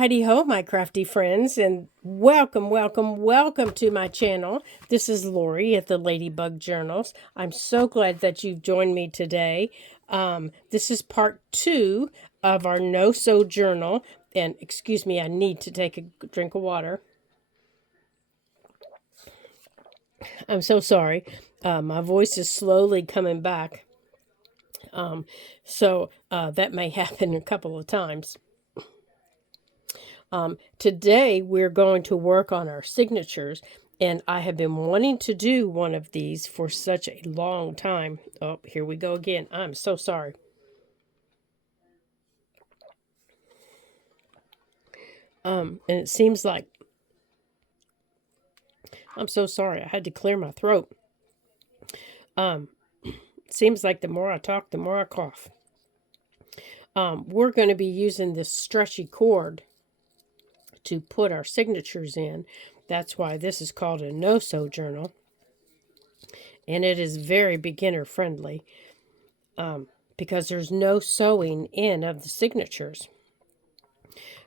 Heidi ho, my crafty friends, and welcome to my channel. This is Lori at the Ladybug Journals. I'm so glad that you've joined me today. This is part 2 of our No-Sew journal. And excuse me, I need to take a drink of water. I'm so sorry. My voice is slowly coming back. So that may happen a couple of times. Today we're going to work on our signatures, and I have been wanting to do one of these for such a long time. Oh, here we go again. I'm so sorry. And it seems like I'm so sorry. I had to clear my throat. It seems like the more I talk, the more I cough. We're going to be using this stretchy cord to put our signatures in. That's why this is called a no-sew journal. And it is very beginner friendly because there's no sewing in of the signatures.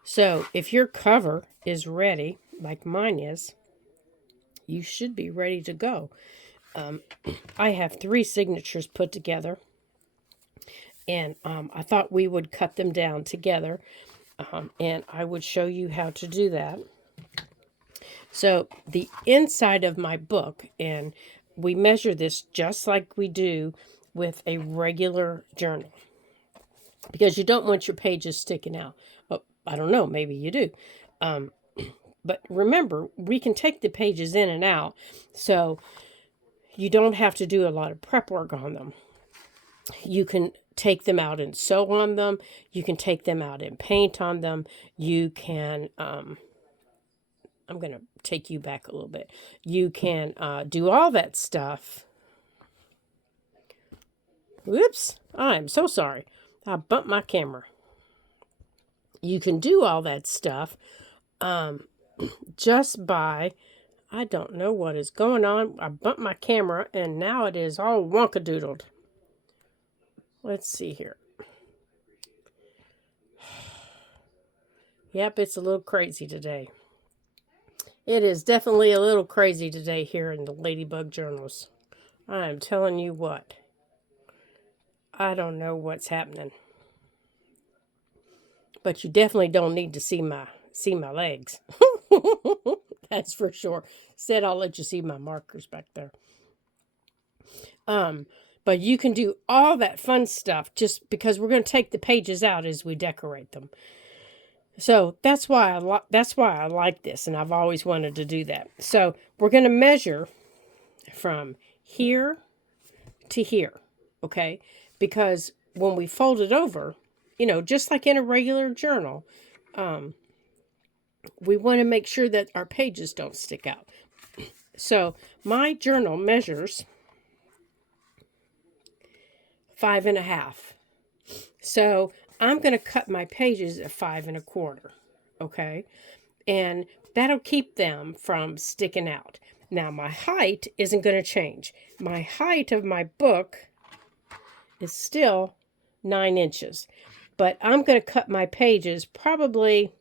So if your cover is ready, like mine is, you should be ready to go. I have 3 signatures put together, and I thought we would cut them down together, and I would show you how to do that. So the inside of my book, and we measure this just like we do with a regular journal, because you don't want your pages sticking out. Oh, I don't know, maybe you do. But remember, we can take the pages in and out, so you don't have to do a lot of prep work on them. You can take them out and sew on them. You can take them out and paint on them. You can, I'm going to take you back a little bit. You can do all that stuff. Whoops, I'm so sorry. I bumped my camera. You can do all that stuff just by, I don't know what is going on. I bumped my camera and now it is all wonkadoodled. Let's see here. Yep, it's a little crazy today. It is definitely a little crazy today here in the Ladybug Journals. I am telling you what. I don't know what's happening. But you definitely don't need to see my legs. That's for sure. Said I'll let you see my markers back there. But you can do all that fun stuff just because we're going to take the pages out as we decorate them. So that's why I like this, and I've always wanted to do that. So we're going to measure from here to here, okay? Because when we fold it over, you know, just like in a regular journal, we want to make sure that our pages don't stick out. So my journal measures 5.5. So I'm going to cut my pages at 5.25, okay? And that'll keep them from sticking out. Now my height isn't going to change. My height of my book is still 9 inches. But I'm going to cut my pages probably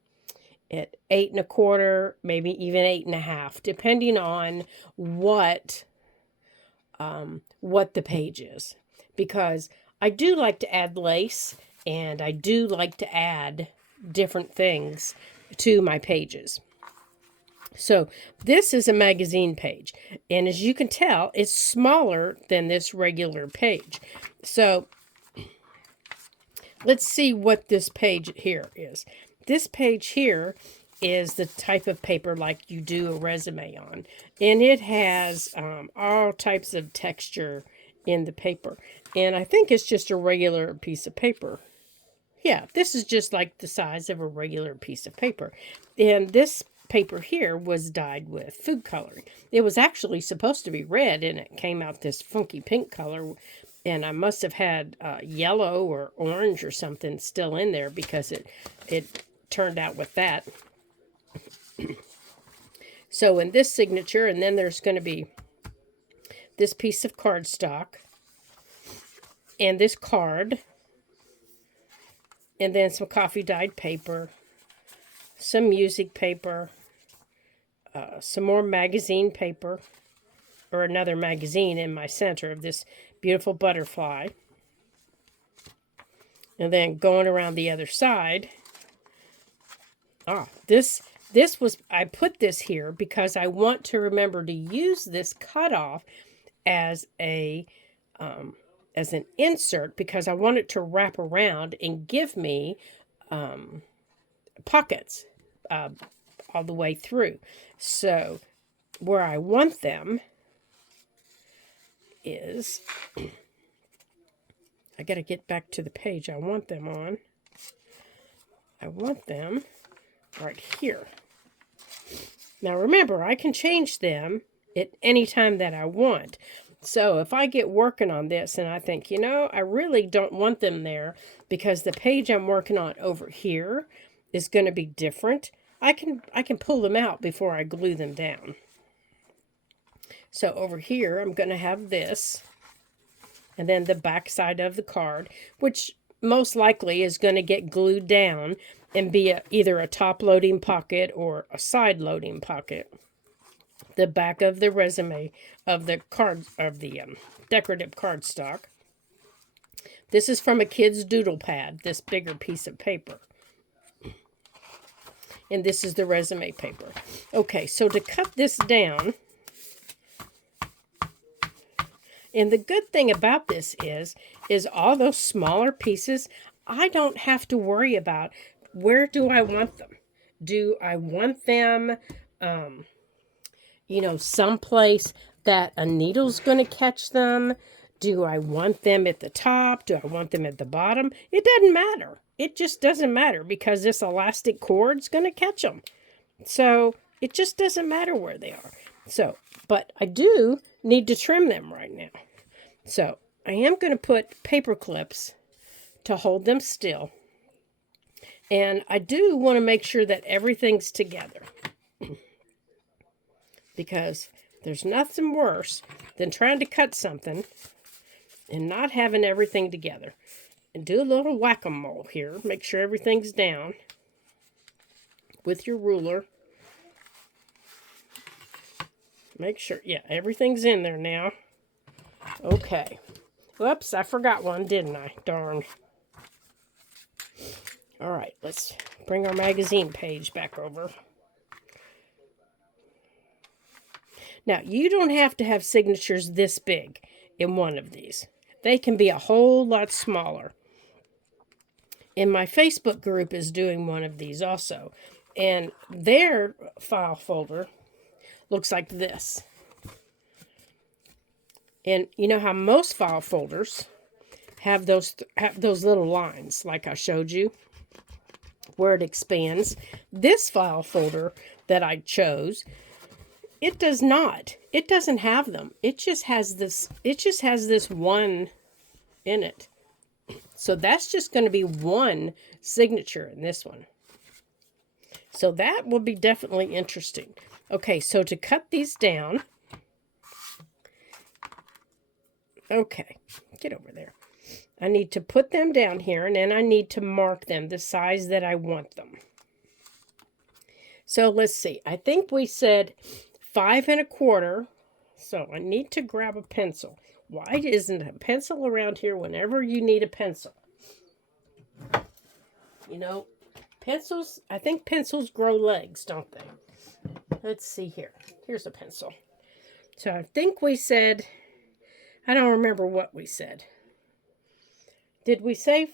at 8.25, maybe even 8.5, depending on what the page is. Because I do like to add lace, and I do like to add different things to my pages. So this is a magazine page, and as you can tell, it's smaller than this regular page. So let's see what this page here is. This page here is the type of paper like you do a resume on, and it has all types of texture in the paper, and I think it's just a regular piece of paper. Yeah, this is just like the size of a regular piece of paper, and this paper here was dyed with food coloring. It was actually supposed to be red, and it came out this funky pink color, and I must have had yellow or orange or something still in there because it turned out with that. So in this signature, and then there's going to be this piece of cardstock, and this card, and then some coffee dyed paper, some music paper, some more magazine paper, or another magazine in my center of this beautiful butterfly. And then going around the other side. This was, I put this here because I want to remember to use this cutoff as an insert, because I want it to wrap around and give me pockets all the way through. So where I want them is, I got to get back to the page I want them on. I want them right here. Now remember, I can change them at any time that I want. So if I get working on this and I think, you know, I really don't want them there because the page I'm working on over here is going to be different, I can pull them out before I glue them down. So over here, I'm going to have this, and then the back side of the card, which most likely is going to get glued down and be either a top loading pocket or a side loading pocket. The back of the resume of the card, of the decorative cardstock. This is from a kid's doodle pad, this bigger piece of paper. And this is the resume paper. Okay, so to cut this down, and the good thing about this is all those smaller pieces, I don't have to worry about where do I want them. Do I want them, you know, someplace that a needle's going to catch them? Do I want them at the top? Do I want them at the bottom? It doesn't matter. It just doesn't matter because this elastic cord's going to catch them. So it just doesn't matter where they are. So, but I do need to trim them right now. So I am going to put paper clips to hold them still. And I do want to make sure that everything's together. Because there's nothing worse than trying to cut something and not having everything together. And do a little whack-a-mole here. Make sure everything's down with your ruler. Make sure, yeah, everything's in there now. Okay. Whoops, I forgot one, didn't I? Darn. All right, let's bring our magazine page back over. Now, you don't have to have signatures this big in one of these. They can be a whole lot smaller. And my Facebook group is doing one of these also. And their file folder looks like this. And you know how most file folders have those little lines like I showed you where it expands. This file folder that I chose, it does not. It doesn't have them. It just has this one in it. So that's just going to be one signature in this one. So that will be definitely interesting. Okay, so to cut these down. Okay, get over there. I need to put them down here, and then I need to mark them the size that I want them. So let's see. I think we said 5 1/4. So I need to grab a pencil. Why isn't a pencil around here whenever you need a pencil? You know, pencils, I think pencils grow legs, don't they? Let's see here. Here's a pencil. So I think we said, I don't remember what we said. Did we say,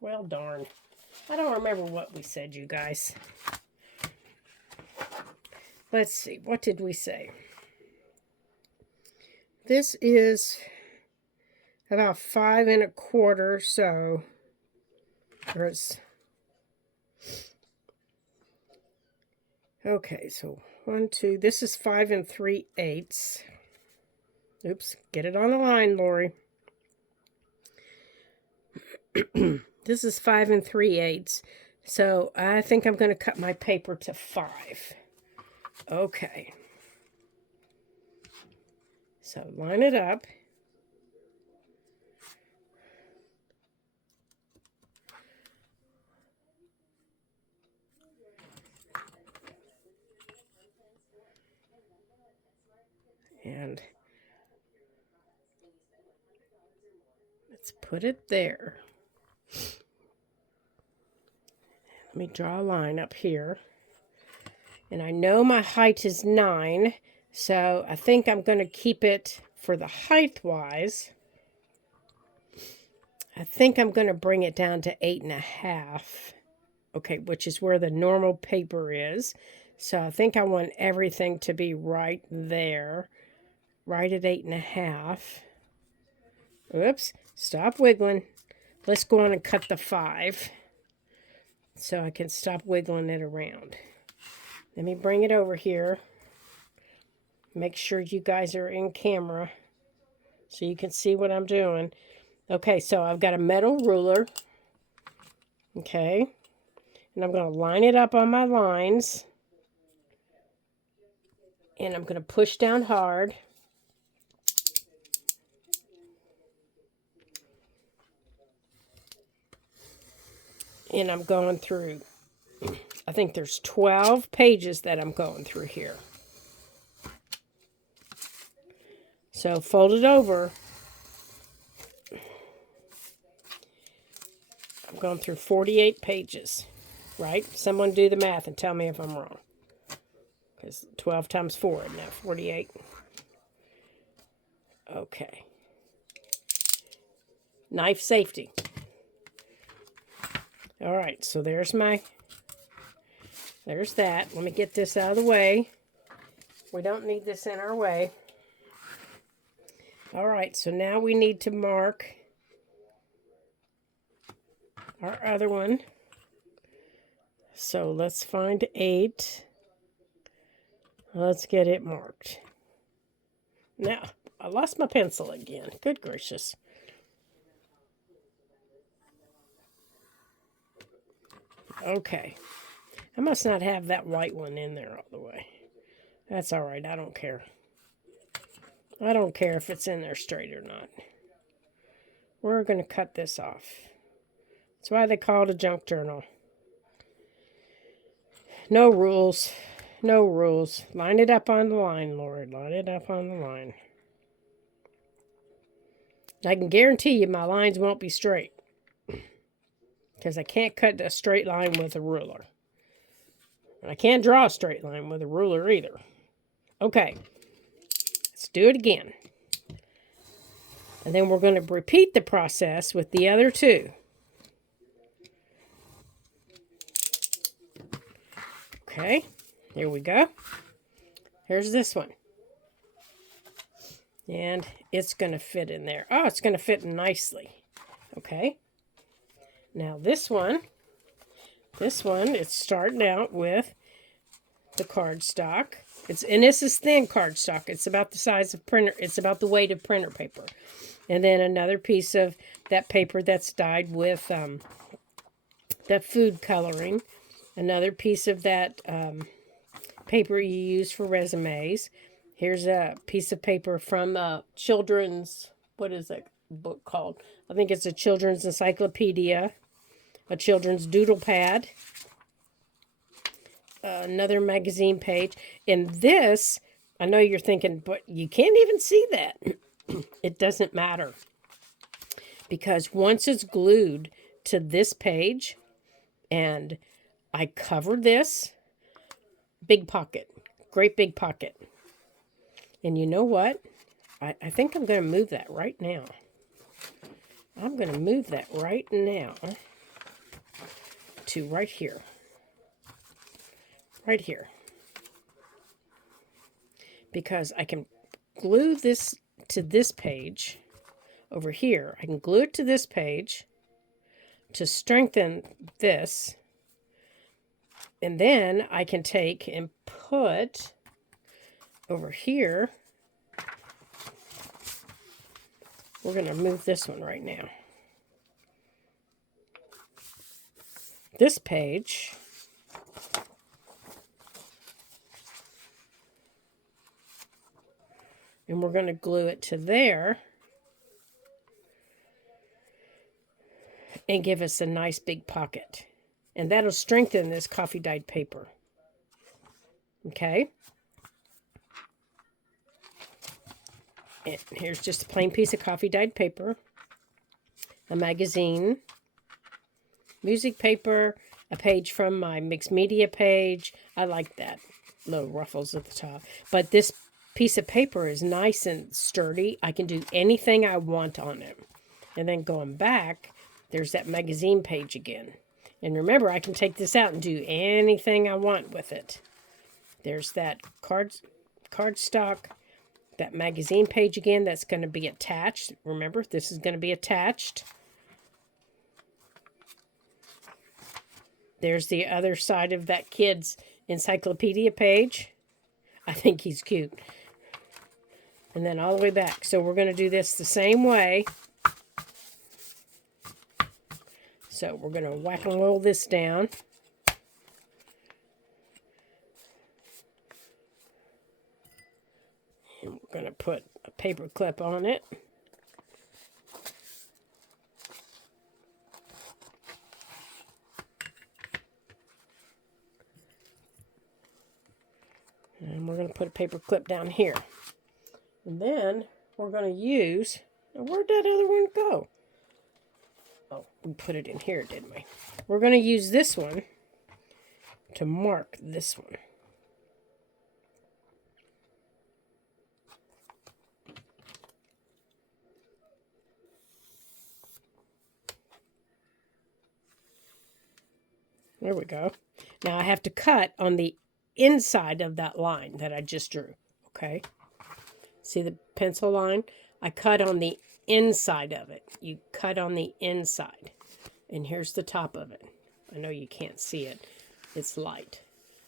well, darn. I don't remember what we said, you guys. Let's see, what did we say? This is about 5 1/4, so there's, okay, so 1, 2, this is 5 3/8. Oops, get it on the line, Lori. This is 5 3/8. So I think I'm going to cut my paper to 5. Okay. So line it up. And let's put it there. Let me draw a line up here. And I know my height is 9, so I think I'm going to keep it for the height-wise. I think I'm going to bring it down to 8.5. Okay, which is where the normal paper is. So I think I want everything to be right there. Right at 8.5. Oops, stop wiggling. Let's go on and cut the 5. So I can stop wiggling it around. Let me bring it over here. Make sure you guys are in camera so you can see what I'm doing. Okay, so I've got a metal ruler. Okay. And I'm going to line it up on my lines. And I'm going to push down hard. And I'm going through, I think there's 12 pages that I'm going through here. So fold it over. I'm going through 48 pages, right? Someone do the math and tell me if I'm wrong. Because 12 times 4 is now 48. Okay. Knife safety. All right, so there's that. Let me get this out of the way. We don't need this in our way. All right, so now we need to mark our other one. So let's find 8. Let's get it marked. Now, I lost my pencil again. Good gracious. Okay. I must not have that white one in there all the way. That's all right. I don't care. I don't care if it's in there straight or not. We're going to cut this off. That's why they call it a junk journal. No rules. No rules. Line it up on the line, Lord. Line it up on the line. I can guarantee you my lines won't be straight. Because I can't cut a straight line with a ruler. And I can't draw a straight line with a ruler either. Okay. Let's do it again. And then we're going to repeat the process with the other 2. Okay. Here we go. Here's this one. And it's going to fit in there. Oh, it's going to fit nicely. Okay. Now this one, it's starting out with the cardstock. And this is thin cardstock. It's about the size of printer. It's about the weight of printer paper. And then another piece of that paper that's dyed with the food coloring. Another piece of that paper you use for resumes. Here's a piece of paper from children's, what is that book called? I think it's a children's encyclopedia. A children's doodle pad. Another magazine page. And this, I know you're thinking, but you can't even see that. It doesn't matter. Because once it's glued to this page, and I cover this, big pocket. Great big pocket. And you know what? I think I'm going to move that right now. I'm going to move that right now to right here. Right here. Because I can glue this to this page over here. I can glue it to this page to strengthen this. And then I can take and put over here. We're going to move this one right now. This page and we're going to glue it to there and give us a nice big pocket. And that'll strengthen this coffee dyed paper. Okay? And here's just a plain piece of coffee dyed paper, a magazine, music paper, a page from my mixed media page. I like that, little ruffles at the top. But this piece of paper is nice and sturdy. I can do anything I want on it. And then going back, there's that magazine page again. And remember, I can take this out and do anything I want with it. There's that cardstock, that magazine page again that's going to be attached. Remember, this is going to be attached. There's the other side of that kid's encyclopedia page. I think he's cute. And then all the way back. So we're going to do this the same way. So we're going to whack and roll this down. And we're going to put a paper clip on it. And we're going to put a paper clip down here. And then we're going to use... Where'd that other one go? Oh, we put it in here, didn't we? We're going to use this one to mark this one. There we go. Now I have to cut on the inside of that line that I just drew, okay? See the pencil line? I cut on the inside of it. You cut on the inside. And here's the top of it. I know you can't see it. It's light.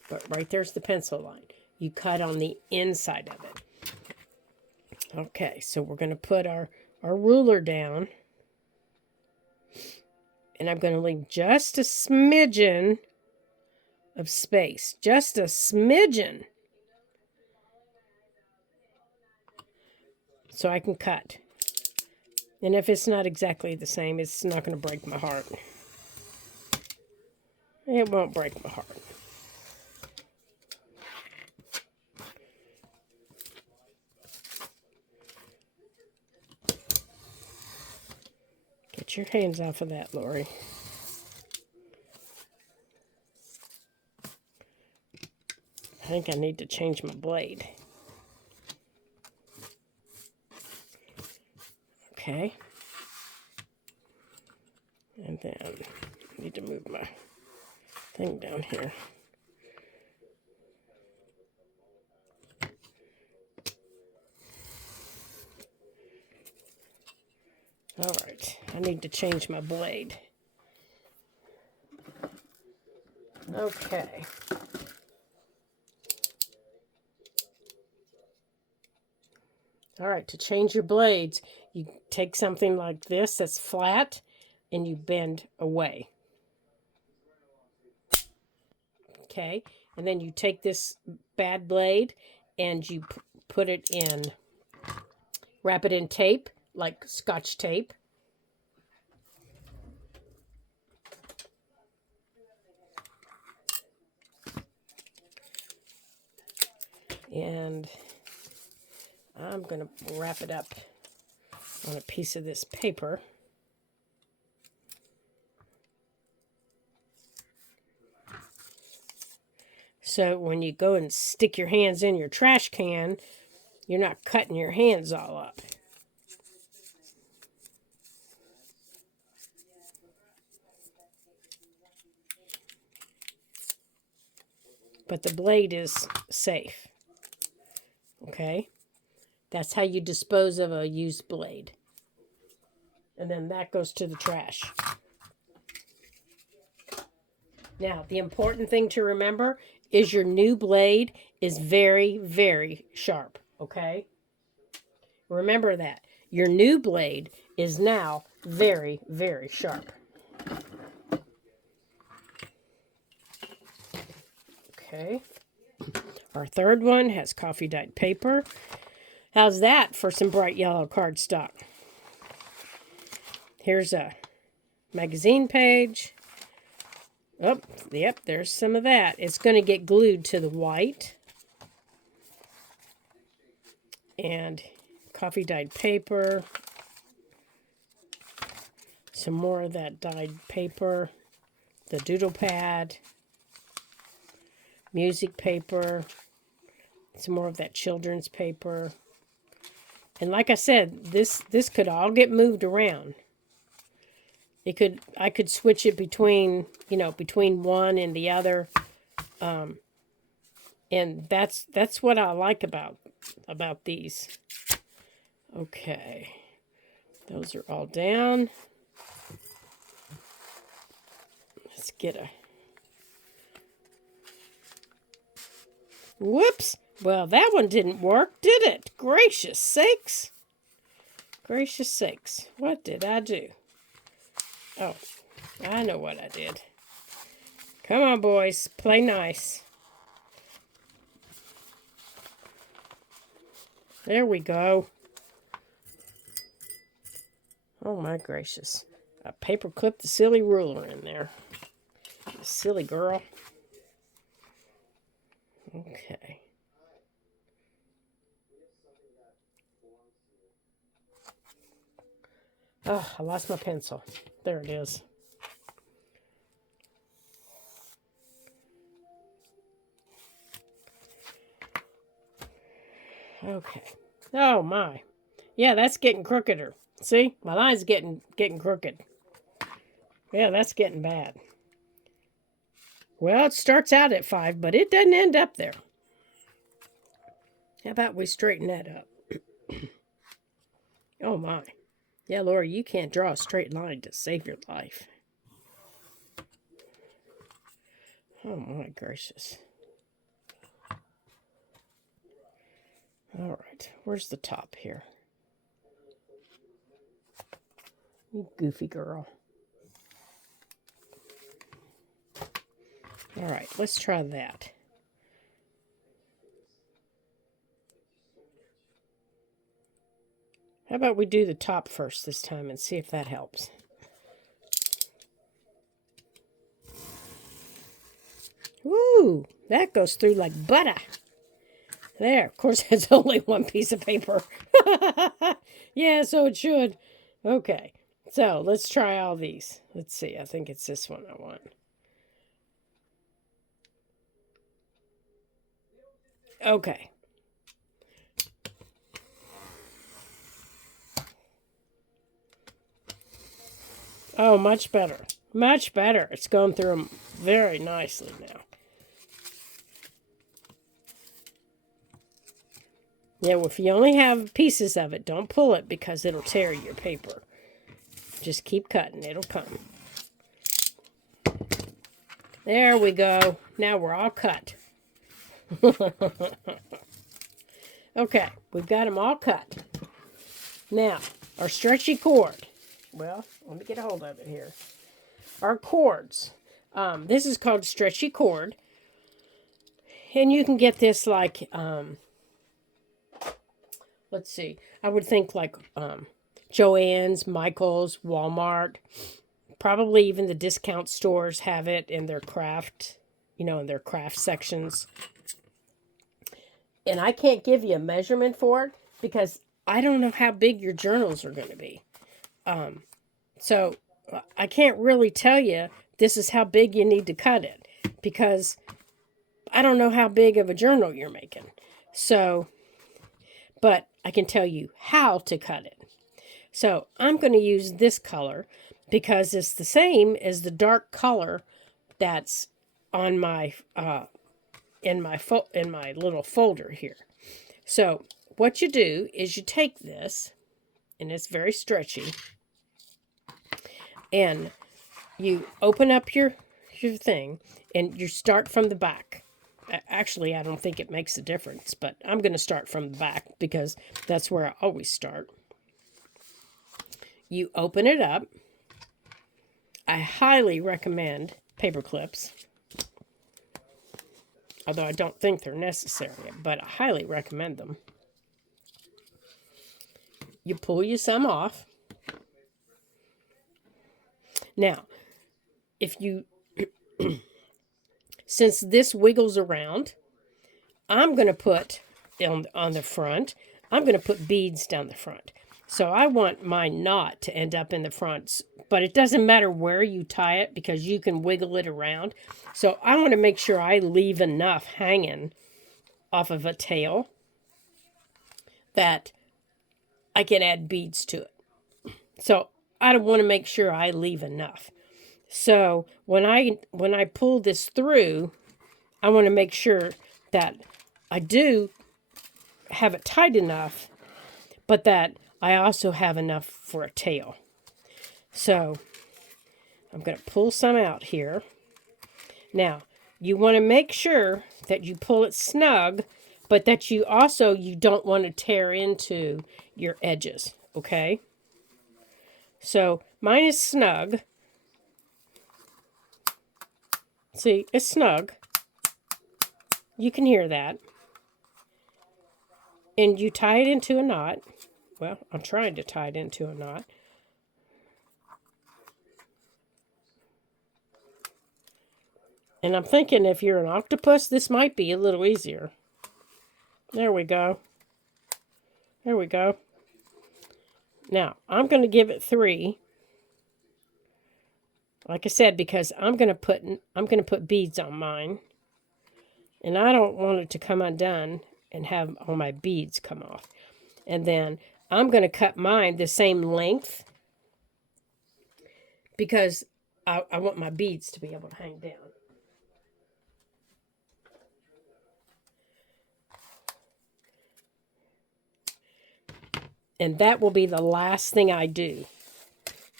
But right there's the pencil line. You cut on the inside of it. Okay, so we're going to put our ruler down. And I'm going to leave just a smidgen of space. Just a smidgen. So I can cut. And if it's not exactly the same, it's not going to break my heart. It won't break my heart. Get your hands off of that, Lori. I think I need to change my blade. Okay. And then I need to move my thing down here. All right, I need to change my blade. Okay. All right, to change your blades, you take something like this that's flat and you bend away. Okay, and then you take this bad blade and you put it in, wrap it in tape, like Scotch tape. And I'm going to wrap it up on a piece of this paper. So when you go and stick your hands in your trash can, you're not cutting your hands all up. But the blade is safe. Okay? That's how you dispose of a used blade. And then that goes to the trash. Now, the important thing to remember is your new blade is very, very sharp. Okay? Remember that. Your new blade is now very, very sharp. Okay. Our third one has coffee dyed paper. How's that for some bright yellow cardstock? Here's a magazine page. Oh, yep, there's some of that. It's going to get glued to the white. And coffee dyed paper. Some more of that dyed paper. The doodle pad. Music paper. Some more of that children's paper. And like I said, this could all get moved around. I could switch it between, between one and the other. And that's what I like about these. Okay. Those are all down. Let's get a... Whoops! Well, that one didn't work, did it? Gracious sakes. Gracious sakes. What did I do? Oh, I know what I did. Come on, boys. Play nice. There we go. Oh, my gracious. I paper clipped the silly ruler in there. Silly girl. Okay. Oh, I lost my pencil. There it is. Okay. Oh, my. Yeah, that's getting crookeder. See? My line's getting crooked. Yeah, that's getting bad. Well, it starts out at 5, but it doesn't end up there. How about we straighten that up? Oh, my. Yeah, Laura, you can't draw a straight line to save your life. Oh, my gracious. All right, where's the top here? You goofy girl. All right, let's try that. How about we do the top first this time and see if that helps? Woo! That goes through like butter. There, of course, it's only one piece of paper. Yeah, so it should. Okay, so let's try all these. Let's see, I think it's this one I want. Okay. Oh, much better. Much better. It's going through them very nicely now. Yeah, if you only have pieces of it, don't pull it because it'll tear your paper. Just keep cutting. It'll come. There we go. Now we're all cut. Okay, we've got them all cut. Now, our stretchy cord. Well, let me get a hold of it here. Our cords. This is called stretchy cord. And you can get this like, let's see. I would think like Joann's, Michael's, Walmart. Probably even the discount stores have it in their craft, in their craft sections. And I can't give you a measurement for it because I don't know how big your journals are going to be. So I can't really tell you this is how big you need to cut it because I don't know how big of a journal you're making. So, but I can tell you how to cut it. So I'm going to use this color because it's the same as the dark color that's on my in my little folder here. So what you do is you take this, and it's very stretchy, and you open up your thing, and you start from the back. Actually, I don't think it makes a difference, but I'm going to start from the back because that's where I always start. You open it up. I highly recommend paper clips, although I don't think they're necessary, but I highly recommend them. You pull you some off. Now, if you, since this wiggles around, I'm going to put on the front I'm going to put beads down the front. So I want my knot to end up in the front, but it doesn't matter where you tie it because you can wiggle it around. So I want to make sure I leave enough hanging off of a tail that I can add beads to it. So I want to make sure I leave enough. So when I pull this through, I want to make sure that I do have it tight enough, but that I also have enough for a tail. So I'm going to pull some out here. Now, you want to make sure that you pull it snug, but that you don't want to tear into your edges, okay? So mine is snug. See, it's snug. You can hear that. And you tie it into a knot. Well, I'm trying to tie it into a knot. And I'm thinking if you're an octopus, this might be a little easier. There we go. There we go. Now, I'm going to give it 3. Like I said, because I'm going to put beads on mine. And I don't want it to come undone and have all my beads come off. And then I'm going to cut mine the same length because I want my beads to be able to hang down. And that will be the last thing I do.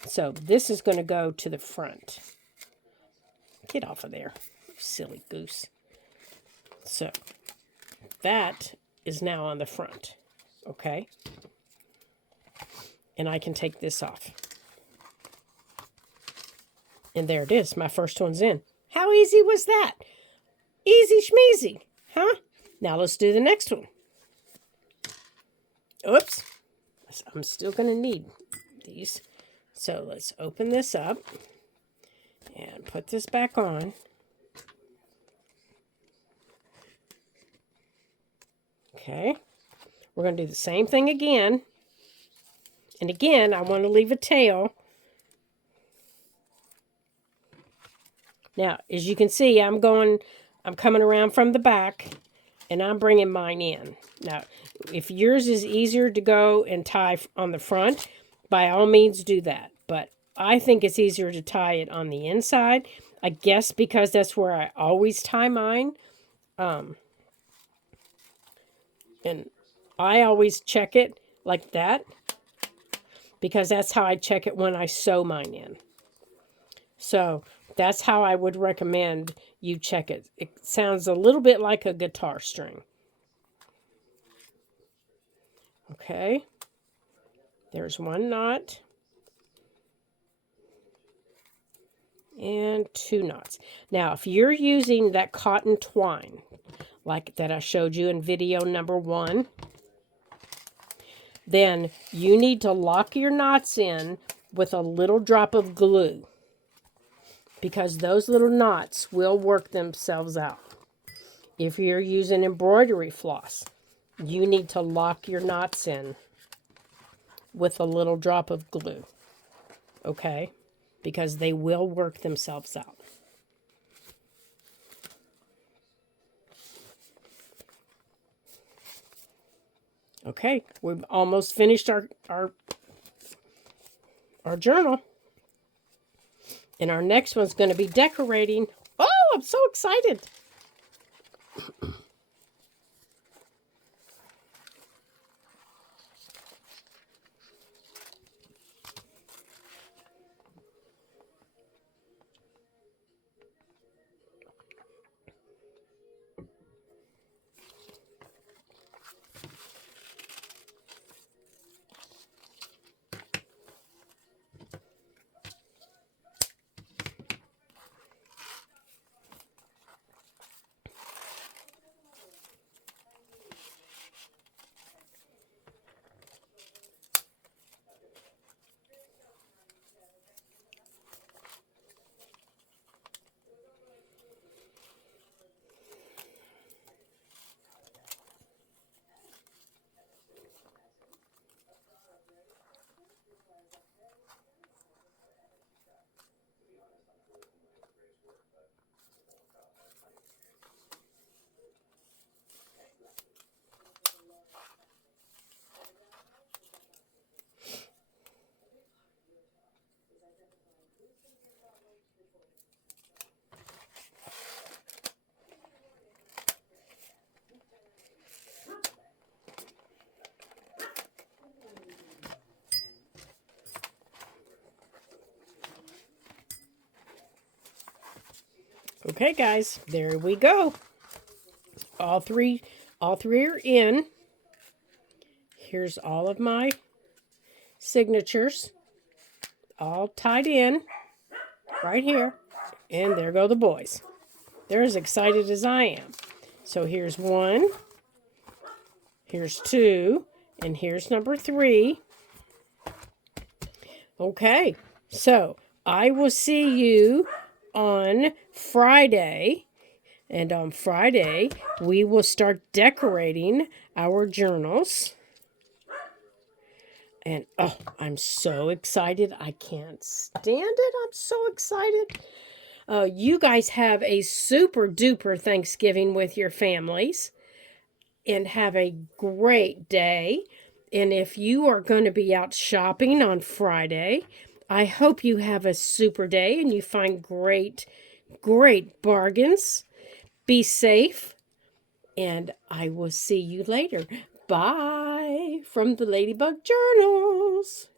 So this is going to go to the front. Get off of there, you silly goose. So that is now on the front, okay? And I can take this off. And there it is. My first one's in. How easy was that? Easy schmeezy, huh? Now let's do the next one. Oops. I'm still going to need these. So let's open this up and put this back on. Okay. We're going to do the same thing again. And again, I want to leave a tail. Now, as you can see, I'm coming around from the back and I'm bringing mine in. Now, if yours is easier to go and tie on the front, by all means do that. But I think it's easier to tie it on the inside. I guess because that's where I always tie mine. And I always check it like that because that's how I check it when I sew mine in. So that's how I would recommend you check it. It sounds a little bit like a guitar string. Okay. There's one knot. And 2 knots. Now, if you're using that cotton twine, like that I showed you in video number 1, then you need to lock your knots in with a little drop of glue because those little knots will work themselves out. If you're using embroidery floss, you need to lock your knots in with a little drop of glue, okay? Because they will work themselves out. Okay, we've almost finished our journal. And our next one's going to be decorating. Oh, I'm so excited. Okay, guys, there we go. All three are in. Here's all of my signatures, all tied in right here. And there go the boys. They're as excited as I am. So here's 1, here's 2, and here's number 3. Okay, so I will see you on Friday. And on Friday, we will start decorating our journals. And, oh, I'm so excited. I can't stand it. I'm so excited. You guys have a super duper Thanksgiving with your families. And have a great day. And if you are going to be out shopping on Friday, I hope you have a super day and you find great bargains. Be safe, and I will see you later. Bye from the Ladybug Journals.